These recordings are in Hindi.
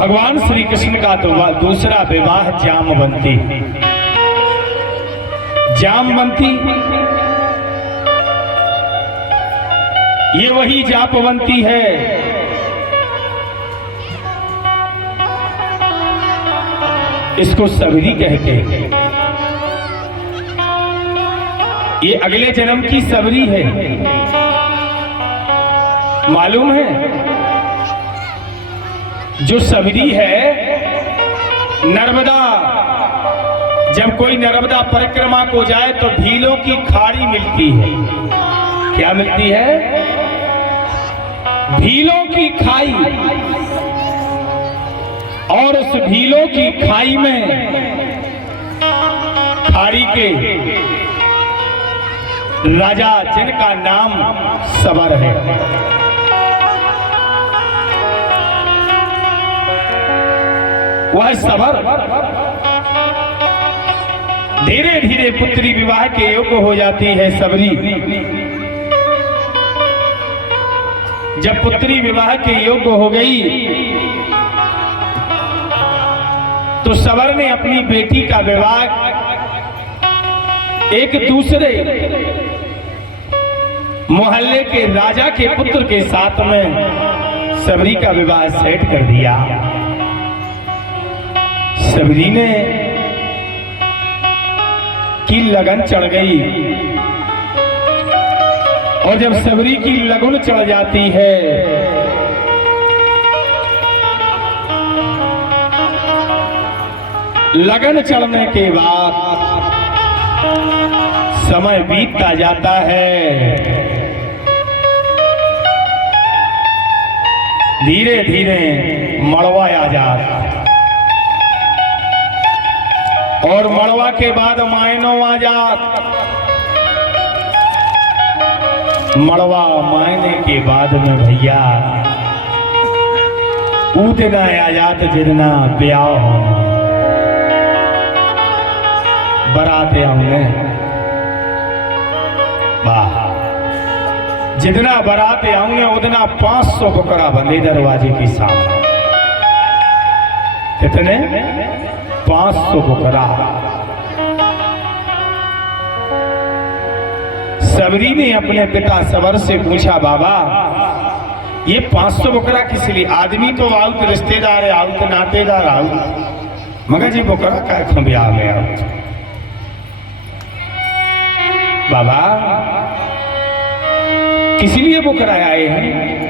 भगवान श्री कृष्ण का दूसरा विवाह जामवंती। जामवंती ये वही जापवंती है इसको सबरी कहते हैं। ये अगले जन्म की सबरी है। मालूम है जो सबरी है नर्मदा, जब कोई नर्मदा परिक्रमा को जाए तो भीलों की खाड़ी मिलती है। क्या मिलती है? भीलों की खाई। और उस भीलों की खाई में खाड़ी के राजा जिनका नाम सबर है, वह सबर धीरे धीरे पुत्री विवाह के योग्य हो जाती है। सबरी जब पुत्री विवाह के योग्य हो गई तो सबर ने अपनी बेटी का विवाह एक दूसरे मोहल्ले के राजा के पुत्र के साथ में सबरी का विवाह सेट कर दिया। सबरी ने की लगन चढ़ गई और जब सबरी की लगन चढ़ जाती है लगन चढ़ने के बाद समय बीतता जाता है। धीरे धीरे मड़वा आ जाता और मड़वा के बाद मायनो आ जात। मड़वा मायने के बाद में भैया उतना आ जात जितना ब्याह होना। बराते आऊंगे वाह, जितना बराते आऊंगे उतना 500 बकरा बंधे दरवाजे के सामने। कितने? 500 बकरा। सबरी ने अपने पिता सबर से पूछा, बाबा ये 500 बकरा किस लिए? आदमी तो आउत रिश्तेदार है, आउत नातेदार आउत, मगर जी बकरा का खंबिया में आउत। बाबा किस लिए बकरा आए हैं?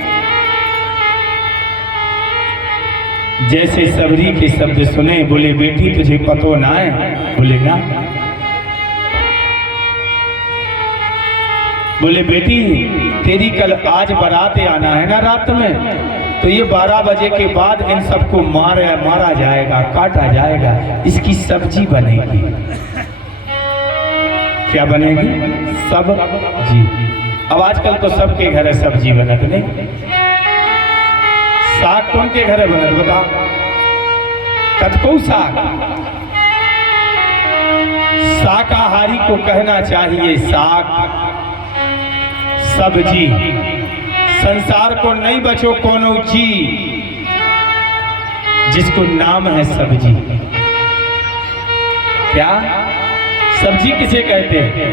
जैसे सबरी के शब्द सुने बोले, बेटी तुझे पतो ना है? बोले ना। बोले बेटी तेरी कल आज बारात आना है ना रात में, तो ये 12 बजे के बाद इन सबको मारा जाएगा, काटा जाएगा, इसकी सब्जी बनेगी। क्या बनेगी? सब्जी। अब आजकल तो सबके घर सब्जी बनत नहीं। साग कौन के घर बनत बता? कतको साग। शाकाहारी को कहना चाहिए साग सब्जी। संसार को नहीं बचो कोनो जी जिसको नाम है सब्जी। क्या सब्जी किसे कहते हैं?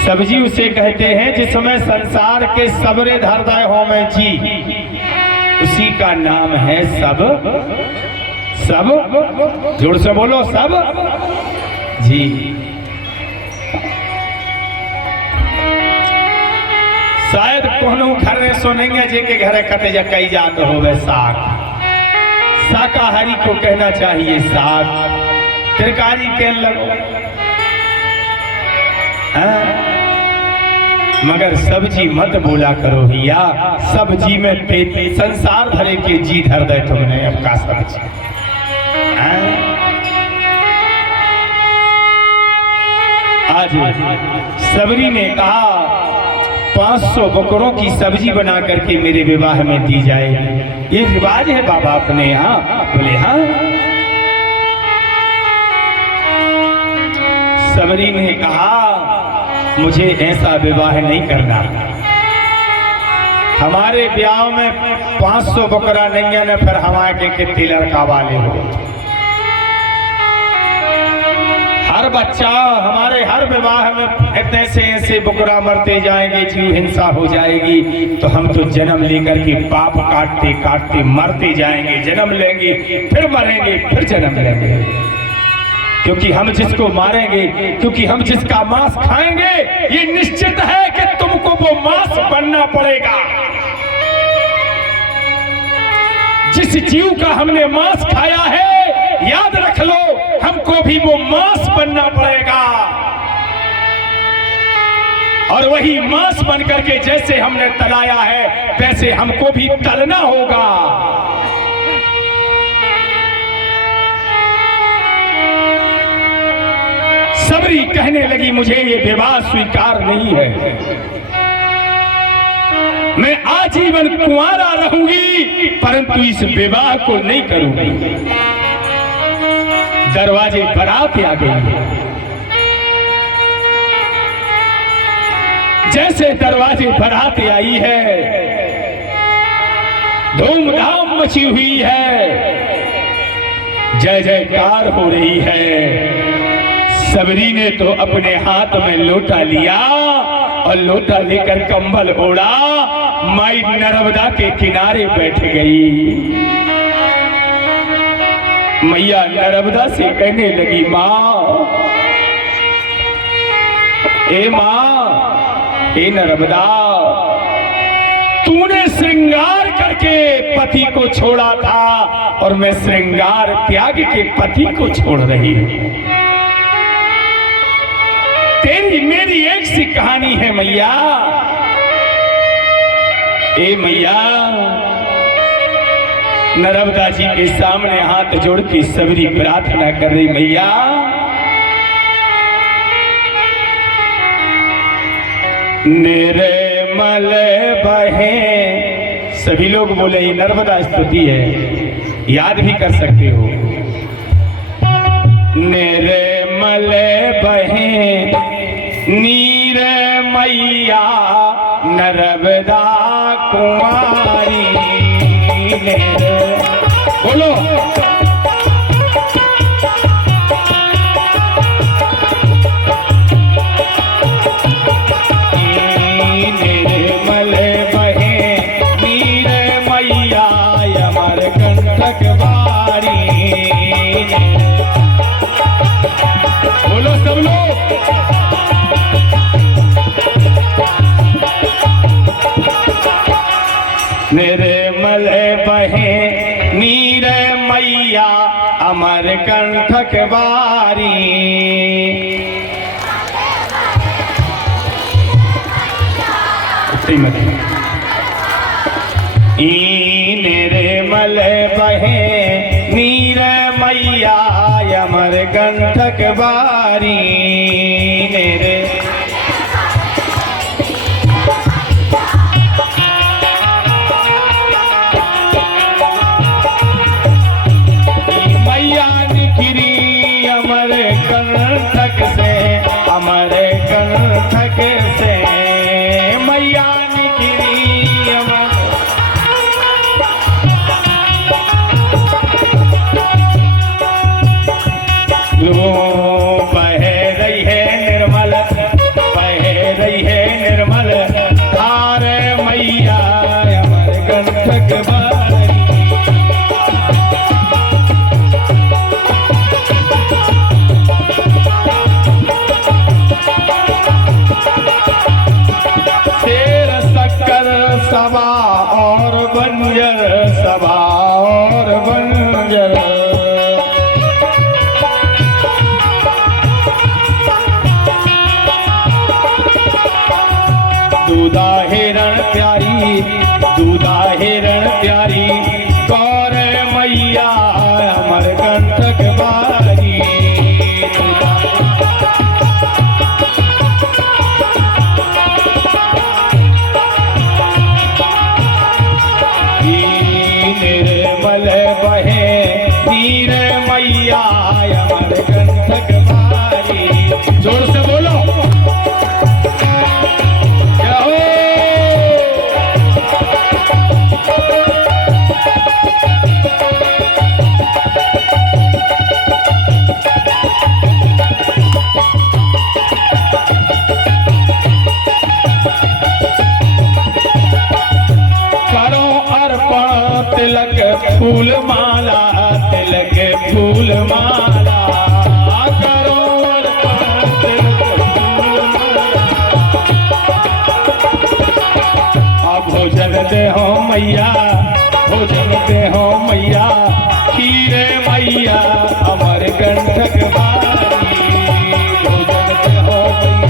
सब्जी उसे कहते हैं जिसमें संसार के सबरे हृदय हो में जी, उसी का नाम है सब। सब जोर से बोलो, सब जी। शायद कोनो घर सुनेंगे जे के घर कते जा कई जात होवे साग। शाकाहारी को कहना चाहिए साग। तरकारी के लगो मगर सब्जी मत बोला करो भैया। सब्जी में संसार भरे के जी धर दे तुमने अब का सब्जी। आज सबरी ने कहा 500 बकरों की सब्जी बना करके मेरे विवाह में दी जाए। ये रिवाज है बाबा अपने यहाँ? बोले हाँ। सबरी ने कहा मुझे ऐसा विवाह नहीं करना। हमारे ब्याह में 500 बकरा नहीं है न, फिर हमारे के कितने लड़का वाले हो। हर बच्चा हमारे हर विवाह में ऐसे ऐसे बकरा मरते जाएंगे, जीव हिंसा हो जाएगी, तो हम तो जन्म लेकर के पाप काटते काटते मरते जाएंगे, जन्म लेंगे फिर मरेंगे फिर जन्म लेंगे, क्योंकि हम जिसको मारेंगे, क्योंकि हम जिसका मांस खाएंगे, ये निश्चित है कि तुमको वो मांस बनना पड़ेगा। जिस जीव का हमने मांस खाया है, याद रख लो, हमको भी वो मांस बनना पड़ेगा। और वही मांस बन करके जैसे हमने तलाया है, वैसे हमको भी तलना होगा। सबरी कहने लगी, मुझे ये विवाह स्वीकार नहीं है, मैं आजीवन कुंवारा रहूंगी, परंतु इस विवाह को नहीं करूंगी। दरवाजे बारात आ गई। जैसे दरवाजे बारात आई है, धूमधाम मची हुई है, जय जयकार हो रही है। सबरी ने तो अपने हाथ में लोटा लिया और लोटा लेकर कंबल ओढ़ा, माई नर्मदा के किनारे बैठ गई। मैया नर्मदा से कहने लगी, माँ, ए माँ, ए नर्मदा, तूने श्रृंगार करके पति को छोड़ा था और मैं श्रृंगार त्याग के पति को छोड़ रही हूं। तेरी मेरी एक सी कहानी है मैया। ए मैया, नर्मदा जी के सामने हाथ जोड़ के सबरी प्रार्थना कर रही, मैया निर्मल बहे, सभी लोग बोले ये नर्मदा स्तुति है, याद भी कर सकते हो। निर्मल बहे नीर मैया नर्मदा कुमारी, बोलो निर्मल बहे नीर मैया अमर कंटक बारी, बोलो सब लोग। निर्मल बहे नीर मैया अमर कंठक बारी, निर्मल बहे नीर मैया अमर कंठक बारी। अमर कंठक से मैया निकली अमर, बह रही है निर्मल, बह रही है निर्मल धार मैया अमर कंठक बारी। सभा और बंजर, सभा और बंजर, दूधा हिरण प्यारी, दूधा हिरण प्यारी, गौर मैया अमर कंठक बारी। निर्मल बहे नीर मैया अमर कंठक बारी, जोर से बोलो क्या हो। फूल माला तिलक फूल माला करो अर्पण तिलक फूल माला। भोजन दे हो मैया भोजन दे हो मैया खीरे मैया अमर कंठक वारी भोजन दे हो मैया।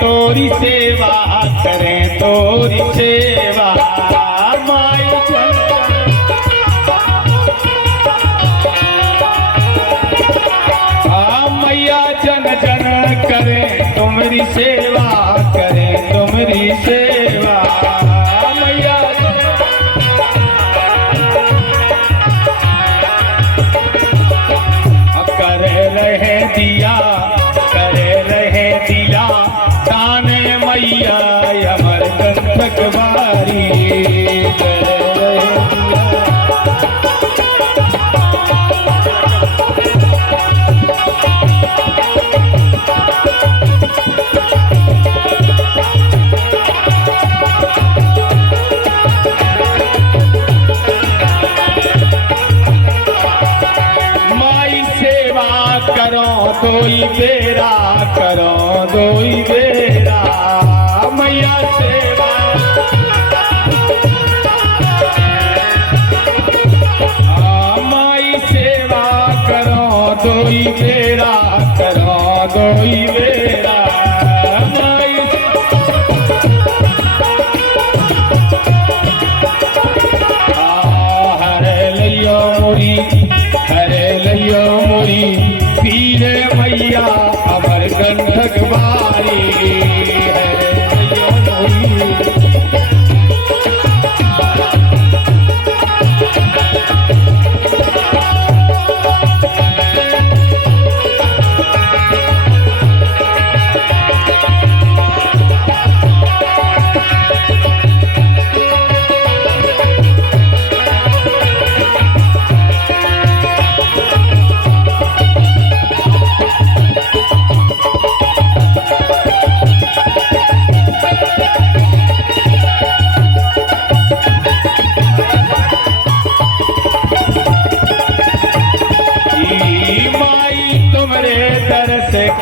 तोरी सेवा करें तोरी सेवा माई जन मैया जन जन करें तुम्हारी सेवा करें तुम्हारी सेवा मैया करे रहे दिया करे रहे दिया ताने मैया अमर कंठक वारी माई सेवा करो दोई बेरा करो दोई बेरा मैया सेवा माई सेवा करो दोई बेरा करो दोई बेरा माई हरे लियो मोरी हरे लियो मोरी पीर मैया अमर कंठक वारी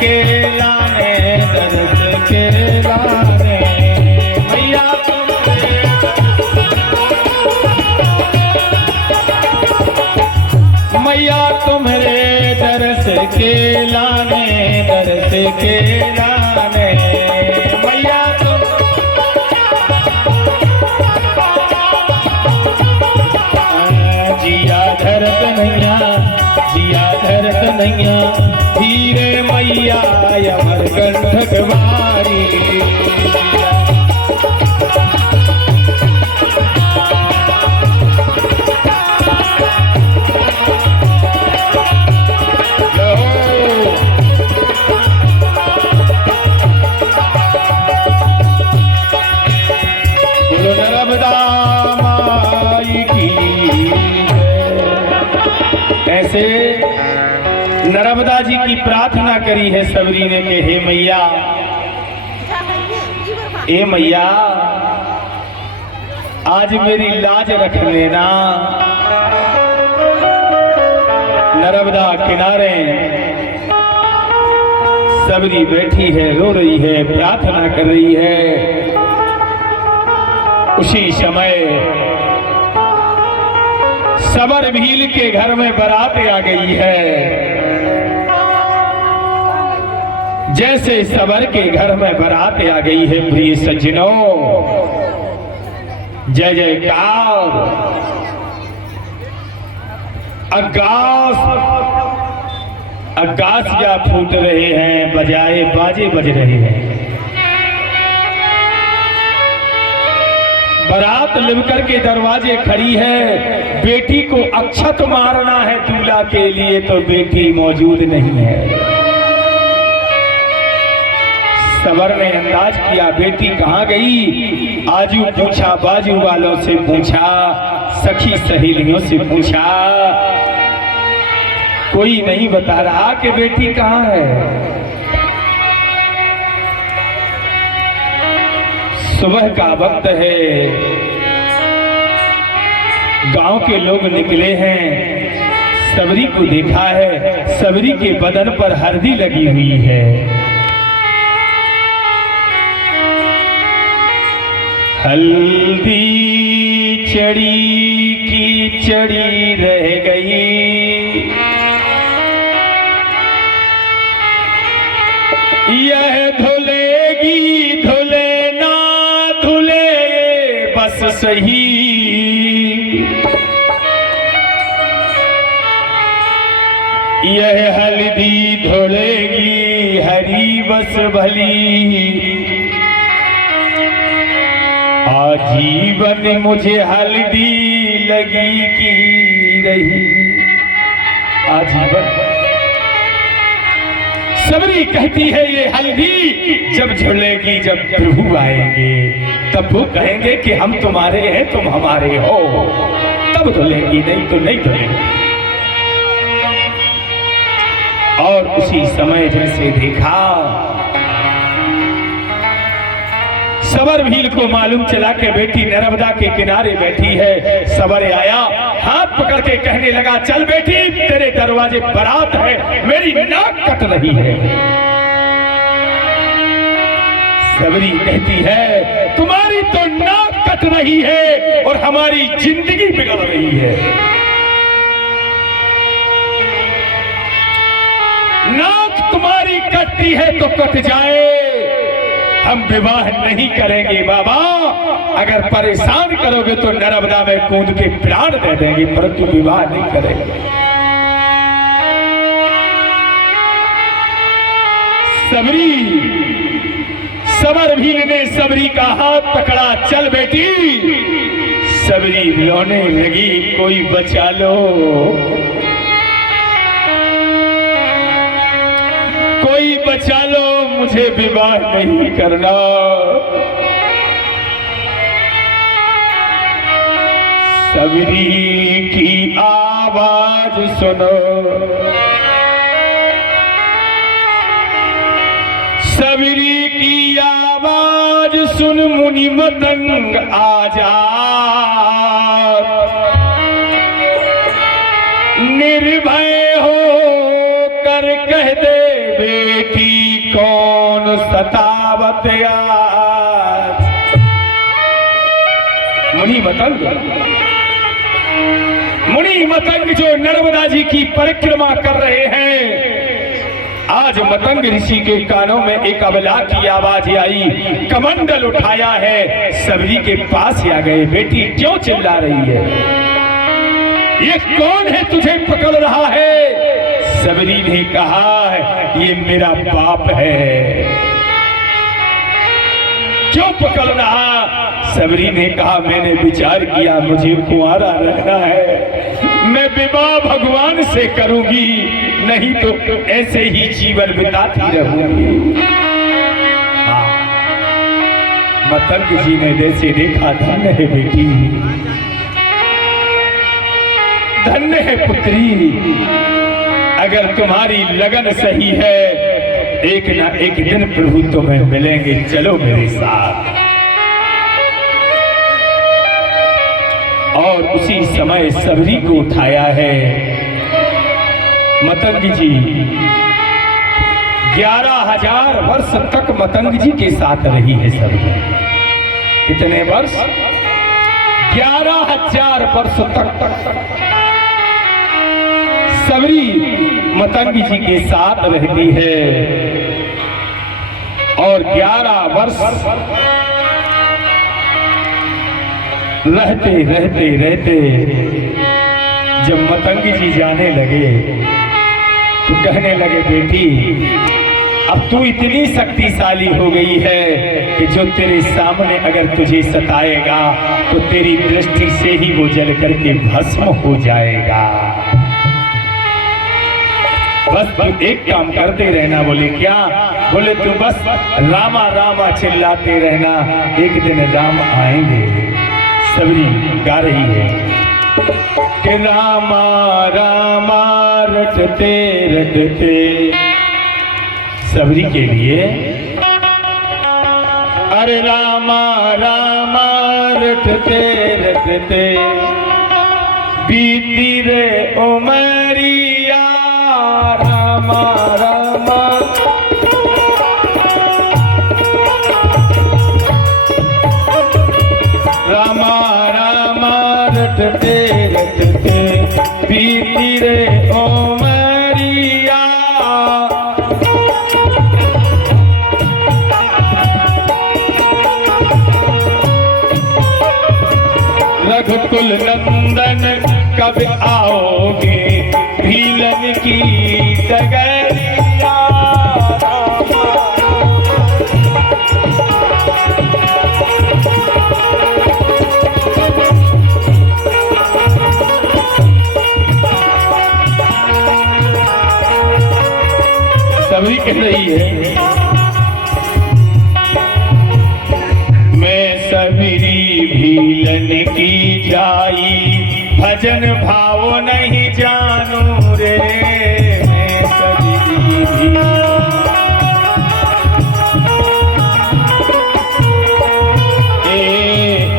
के लाने दर्द के लाने मैया मैया तुम्हारे दर्श के लाने दर्श के लाने मैया तुम जिया धरत नैया जिया धरत नैया धीरे मैया अमर कंठक वारी बोलो नर्मदा माई की ऐसे नर्मदा जी की प्रार्थना करी है सबरी ने कि हे मैया ए मैया आज मेरी लाज रख लेना। नर्मदा किनारे सबरी बैठी है रो रही है प्रार्थना कर रही है। उसी समय सबर भील के घर में बारात आ गई है। जैसे सबर के घर में बारात आ गई है प्रिय सज्जनों, जय जयकार। अगासिया फूट रहे हैं, बजाए बाजे बज रहे हैं। बारात लिपकर के दरवाजे खड़ी है, बेटी को अक्षत मारना है दूल्हा के लिए, तो बेटी मौजूद नहीं है। सबर ने अंदाज किया, बेटी कहाँ गई? आजू पूछा, बाजू वालों से पूछा, सखी सहेलियों से पूछा, कोई नहीं बता रहा कि बेटी कहाँ है। सुबह का वक्त है, गांव के लोग निकले हैं, सबरी को देखा है, सबरी के बदन पर हल्दी लगी हुई है। हल्दी चढ़ी की चढ़ी रह गई, यह धुलेगी धुले ना धुले बस सही, यह हल्दी धुलेगी हरी बस भली, आजीवन मुझे हल्दी लगी की रही। आजीवन सबरी कहती है ये हल्दी जब झुलेगी, जब प्रभु आएंगे तब वो कहेंगे कि हम तुम्हारे हैं तुम हमारे हो, तब धुलेगी, नहीं तो नहीं धुलेगी। और उसी समय जैसे देखा, सबर भील को मालूम चला कि बेटी नर्मदा के किनारे बैठी है। सबर आया, हाथ पकड़ के कहने लगा, चल बेटी, तेरे दरवाजे बारात है, मेरी नाक कट रही है। सबरी कहती है, तुम्हारी तो नाक कट रही है और हमारी जिंदगी बिगड़ रही है। नाक तुम्हारी कटती है तो कट जाए, हम विवाह नहीं करेंगे बाबा, अगर परेशान करोगे तो नर्मदा में कूद के प्राण दे देंगे, परंतु विवाह नहीं करेंगे। सबर भील ने सबरी का हाथ पकड़ा, चल बेटी। सबरी रोने लगी, कोई बचा लो, कोई बचा लो, मुझे विवाह नहीं करना। सबरी की आवाज सुनो, सबरी की आवाज सुन मुनि मतंग आजा, निर्भय हो कर कह दे बेटी कौन सतावत आज। मुनि मतंग जो नर्मदा जी की परिक्रमा कर रहे हैं, आज मतंग ऋषि के कानों में एक अबला की आवाज आई, कमंडल उठाया है, सबरी के पास आ गए। बेटी क्यों चिल्ला रही है? ये कौन है तुझे पकड़ रहा है? सबरी ने कहा है, ये मेरा बाप है। क्यों पकड़ रहा? सबरी ने कहा, मैंने विचार किया मुझे कुंवारा रहना है, मैं विवाह भगवान से करूंगी, नहीं तो ऐसे ही जीवन बिताती रहूंगी। मतंग जी ने जैसे देखा, धन्य है बेटी, धन्य है पुत्री, अगर तुम्हारी लगन सही है, एक ना एक दिन प्रभु तुम्हें मिलेंगे, चलो मेरे साथ। और उसी समय सबरी को उठाया है। मतंग जी 11,000 वर्ष तक मतंग जी के साथ रही है सबरी। कितने वर्ष? 11,000 वर्ष तक सबरी मतंग जी के साथ रहती है। और 11 वर्ष रहते रहते रहते जब मतंग जी जाने लगे तो कहने लगे, बेटी अब तू इतनी शक्तिशाली हो गई है कि जो तेरे सामने अगर तुझे सताएगा तो तेरी दृष्टि से ही वो जल करके भस्म हो जाएगा। बस तू एक काम करते रहना। बोले क्या? बोले तू बस रामा रामा चिल्लाते रहना, एक दिन राम आएंगे। सबरी गा रही है कि रामा रामा रटते रटते, सबरी के लिए अरे रामा रामा रटते रटते बीती रे उमरिया, रामा रामा रामा रामा रटते रटते बीती रे उमरिया। रघुकुल नंदन कब आओगे, भीलन की डगरिया। सभी कह रही है मैं सबरी भीलन की जाई, भजन भाव नहीं जानू रे। मैं सबरी भीलन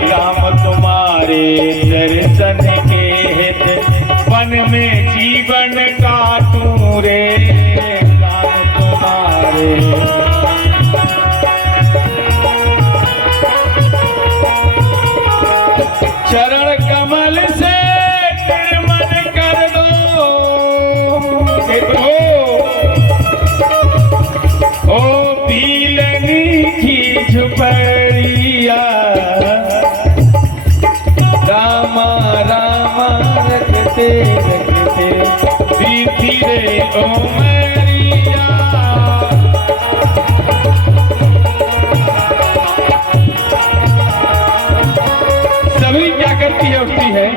राम तुम्हारे दर्शन के हित, वन में जीवन काटू रे। राम तुम्हारे चरण कमल से निर्मल कर दो। देखो ओ भीलनी की झुपड़िया, रामा रामा रटते रटते बीती रे उमरिया। सभी क्या करती है? उठती है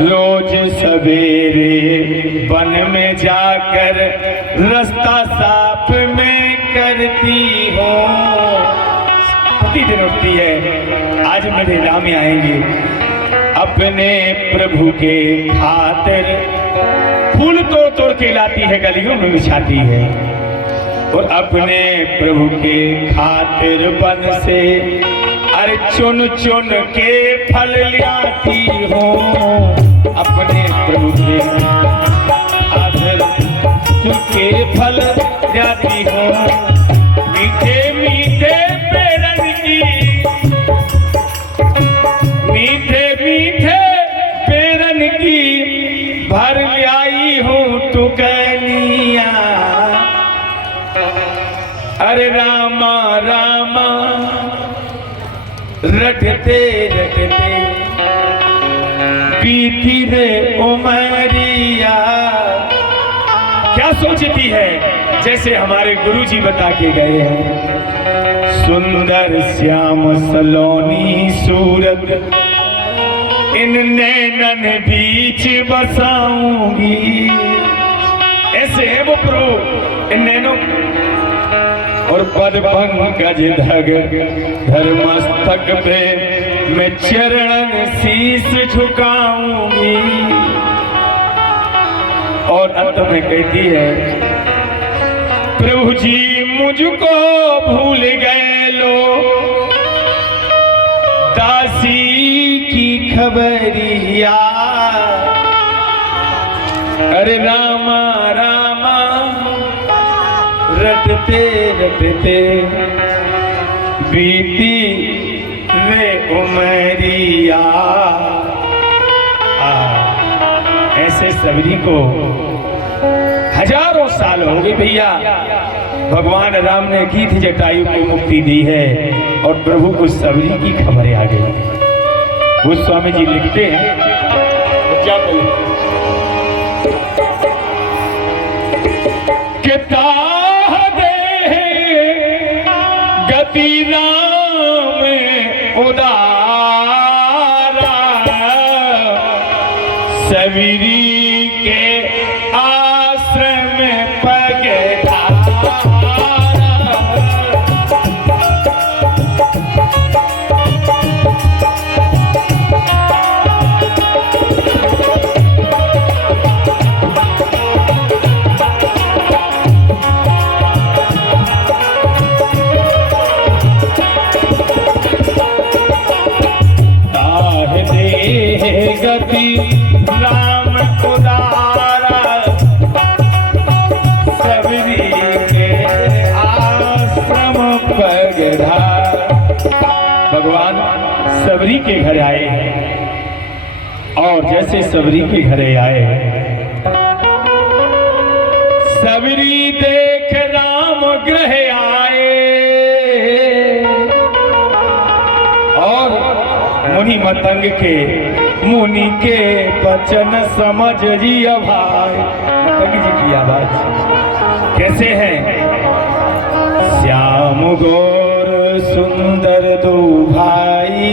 रोज सवेरे वन में जाकर, रास्ता साफ में करती हो। प्रतिदिन उठती है, आज मेरे राम आएंगे। अपने प्रभु के खातिर फूल तोड़ तोड़ के लाती है, गलियों में बिछाती है। और अपने प्रभु के खातिर वन से अरे चुन चुन के फल लाती हो। अपने प्रभु के खातिर चुन के फल लाती हो। मीठे मीठे पेड़न की, मीठे मीठे पेड़न की भर लाई हूँ टुकनिया। अरे रामा रामा रटते रटते बीती रे उमरिया। क्या सोचती है? जैसे हमारे गुरुजी बता के गए हैं, सुंदर श्याम सलोनी सूरत इन नैनन बीच बसाऊंगी। ऐसे है वो प्रभु इन नैनों। और पद पंकज धग धर्मस्तक पे मैं चरणन शीस झुकाऊंगी। और अंत में कहती है प्रभु जी मुझको भूल गए लो, दासी की खबरिया। अरे रामा रामा रटते रटते बीती वे उमरिया। ऐसे सबरी को हजारों साल हो गए भैया। भगवान राम ने गीत जटायु को मुक्ति दी है और प्रभु को सबरी की खबरें आ गई। वो स्वामी जी लिखते हैं क्या सबरी के आश्रम पगधारा गति राम उदारा सबरी के आश्रम पगधार। भगवान सबरी के घर आए और जैसे सबरी के घरे आए, सबरी देख राम गृह आए और मुनि मतंग के मुनि के वचन समझ जिया भाई। मतंग जी की आवाज कैसे है? श्याम गौर सुंदर दो भाई,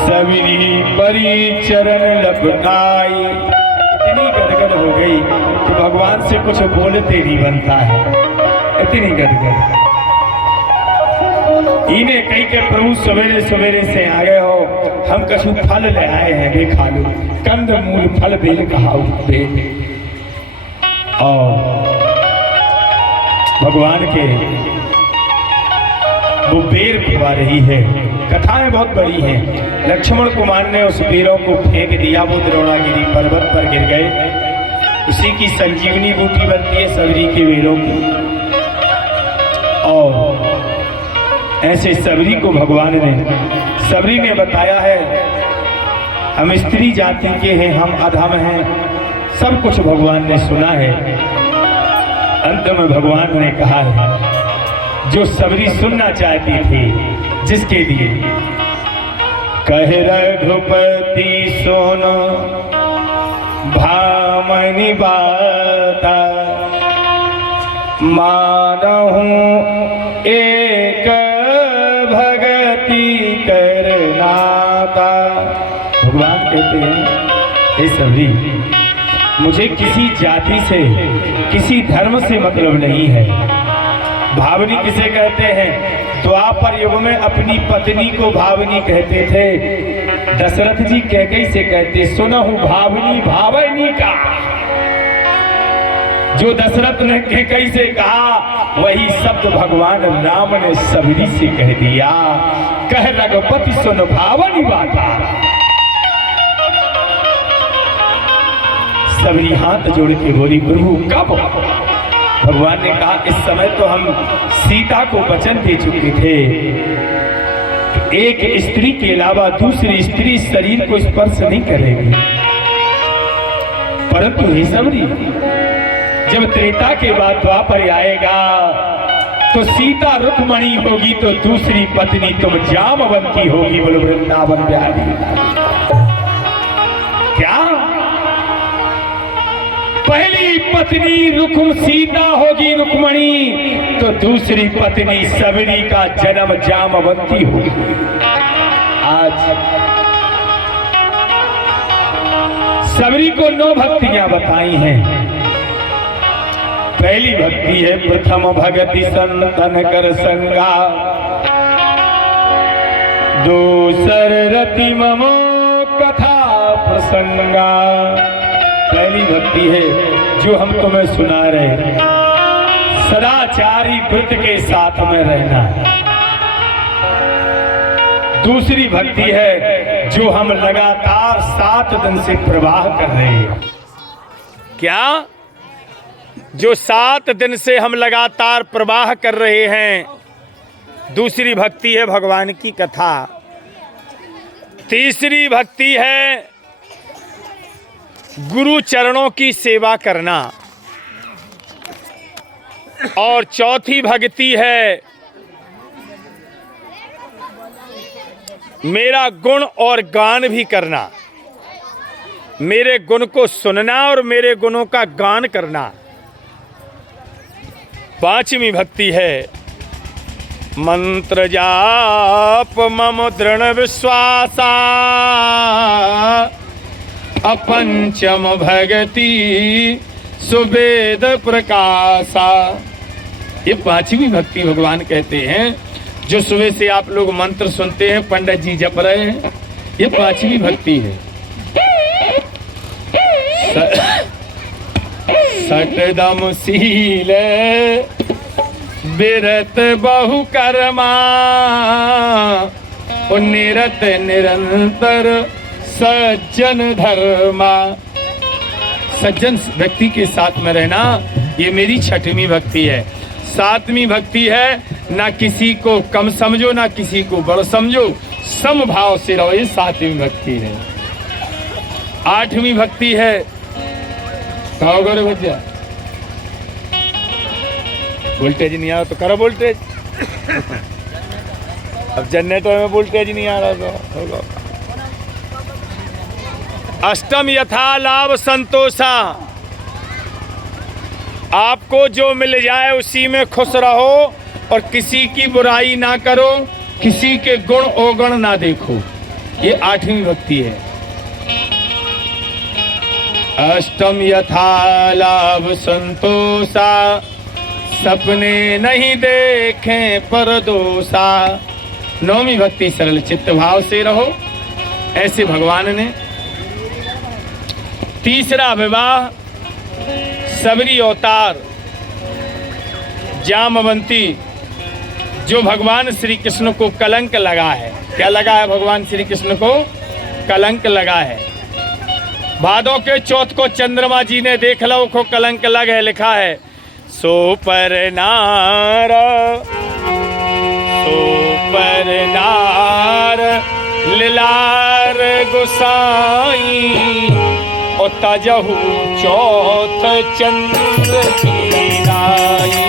सबरी परी चरण लपटाई। इतनी गदगद हो गई कि भगवान से कुछ बोलते नहीं बनता है, इतनी गदगद। इन्हें कही के प्रभु सवेरे सवेरे से आ गए हो, हम कछु फल ले आए हैं, वे खा लो। कंद मूल फल बेल कहाऊ बेल। और भगवान के वो बेर खुआ रही है। कथाएं बहुत बड़ी हैं। लक्ष्मण कुमार ने उस बेरों को फेंक दिया, वो द्रोणागिरी पर्वत पर गिर गए। उसी की संजीवनी बूटी बनती है सबरी के बेरों की। और ऐसे सबरी को भगवान ने, सबरी ने बताया है हम स्त्री जाति के हैं, हम अधम हैं, सब कुछ भगवान ने सुना है। अंत में भगवान ने कहा है जो सबरी सुनना चाहती थी, जिसके लिए कह रघुपति सोनो भामनि बाता, मानहु एक भगति करनाता। भगवान कहते हैं हे सबरी, मुझे किसी जाति से, किसी धर्म से मतलब नहीं है। भावनी किसे कहते हैं? द्वापर युग में अपनी पत्नी को भावनी कहते थे। दशरथ जी कैकेयी से कहते सुनहु भावनी भावनी का। जो दशरथ ने कैकेयी से कहा वही शब्द भगवान राम ने सबरी से कह दिया। कह रघुपति सुन भावनी बाता। सबरी हाथ जोड़ के बोली प्रभु कब? भगवान ने कहा इस समय तो हम सीता को वचन दे चुके थे, एक स्त्री के अलावा दूसरी स्त्री शरीर को स्पर्श नहीं करेगी। परंतु हे सबरी, जब त्रेता के बाद द्वापर आएगा तो सीता रुक्मणी होगी तो दूसरी पत्नी तुम जामवंती होगी। बोलो वृंदावन बिहारी। क्या पहली पत्नी रुक्म सीता होगी रुक्मणी, तो दूसरी पत्नी सबरी का जन्म जामवंती होगी। आज सबरी को 9 भक्तियां बताई हैं। पहली भक्ति है प्रथम भगति संतन कर संगा, दूसर रति ममो कथा प्रसंगा। पहली भक्ति है जो हम तुम्हें सुना रहे, सदाचारी व्रत के साथ में रहना। दूसरी भक्ति है जो हम लगातार 7 दिन से प्रवाह कर रहे हैं। क्या? जो 7 दिन से हम लगातार प्रवाह कर रहे हैं। दूसरी भक्ति है भगवान की कथा। तीसरी भक्ति है गुरु चरणों की सेवा करना। और चौथी भक्ति है मेरा गुण और गान भी करना, मेरे गुण को सुनना और मेरे गुणों का गान करना। पांचवी भक्ति है मंत्र जाप मम दृढ़ विश्वासा, अपंचम भगति सुवेद प्रकाशा। ये पांचवी भक्ति भगवान कहते हैं। जो सुबह से आप लोग मंत्र सुनते हैं, पंडित जी जप रहे हैं, ये पांचवी भक्ति है। सटदम शील बिरत बहु कर्मा, निरत निरंतर सज्जन धर्मा। सज्जन व्यक्ति के साथ में रहना, ये मेरी छठवीं भक्ति है। सातवीं भक्ति है, ना किसी को कम समझो ना किसी को बड़ समझो, समभाव से रहो, ये सातवीं भक्ति है। आठवीं भक्ति है, कहो गोरे भैया, वोल्टेज नहीं आ रहा तो करो वोल्टेज। अब जनरेटर में वोल्टेज नहीं आ रहा तो होगा। अष्टम यथा लाभ संतोषा, आपको जो मिल जाए उसी में खुश रहो और किसी की बुराई ना करो, किसी के गुण अवगुण ना देखो, ये आठवीं भक्ति है। अष्टम यथा लाभ संतोषा, सपने नहीं देखें पर दोषा। नौवीं भक्ति सरल चित्त भाव से रहो, ऐसे भगवान ने। तीसरा विवाह सबरी अवतार जामवंती, जो भगवान श्री कृष्ण को कलंक लगा है। क्या लगा है? भगवान श्री कृष्ण को कलंक लगा है। भादों के चौथ को चंद्रमा जी ने देख लो को कलंक लग है, लिखा है सो पर नार लिलार गुसाई, और तजहु चौथ चंद्र की नाई।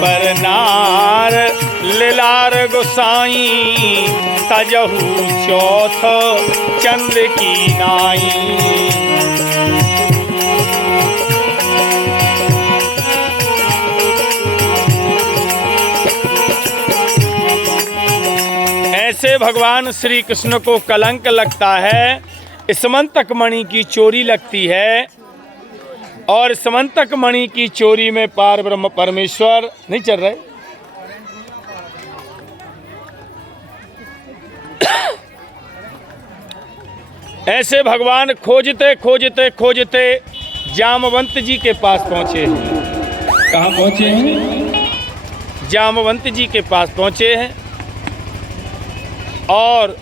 पर नार लिलार गुसाई, तजहु चौथ चंद्र की नाई। ऐसे भगवान श्री कृष्ण को कलंक लगता है। स्मंतक मणि की चोरी लगती है, और स्मंतक मणि की चोरी में पार ब्रह्म परमेश्वर नहीं चल रहे। ऐसे भगवान खोजते खोजते खोजते जामवंत जी के पास पहुंचे हैं। कहाँ पहुंचे हैं? जामवंत जी के पास पहुंचे हैं, और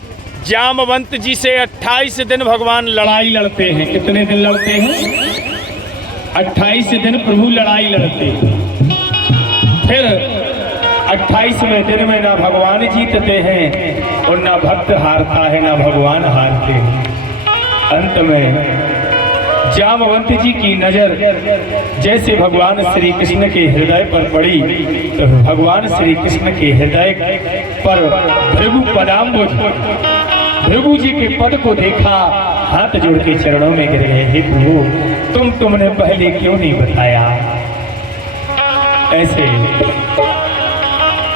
जामवंत जी से 28 दिन भगवान लड़ाई लड़ते हैं। कितने दिन लड़ते हैं? 28 दिन प्रभु लड़ाई लड़ते हैं। फिर 28वें दिन में ना भगवान जीतते हैं और ना भक्त हारता है, ना भगवान हारते हैं। अंत में जामवंत जी की नजर जैसे भगवान श्री कृष्ण के हृदय पर पड़ी, तो भगवान श्री कृष्ण के हृदय पर भृगु पदाम्बुज, भृगु जी के पद को देखा, हाथ जोड़ के चरणों में गिर गए। हे प्रभु, तुमने पहले क्यों नहीं बताया? ऐसे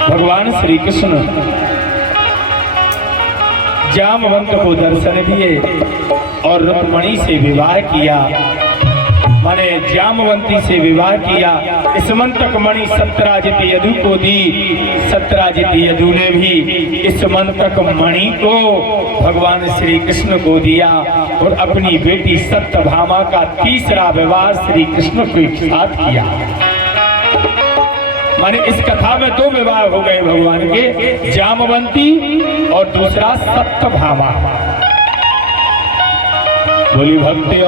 भगवान श्री कृष्ण जामवंत को दर्शन दिए और रुक्मणी से विवाह किया। माने जामवंती से विवाह किया। स्मंतक मणि सत्यराजित यदु को दी। सत्यराजित यदु ने भी स्मंतक मणि को भगवान श्री कृष्ण को दिया, और अपनी बेटी सत्यभामा का तीसरा विवाह श्री कृष्ण के साथ किया। माने इस कथा में 2 विवाह हो गए भगवान के, जामवंती और दूसरा सत्यभामा। बोली भक्ति।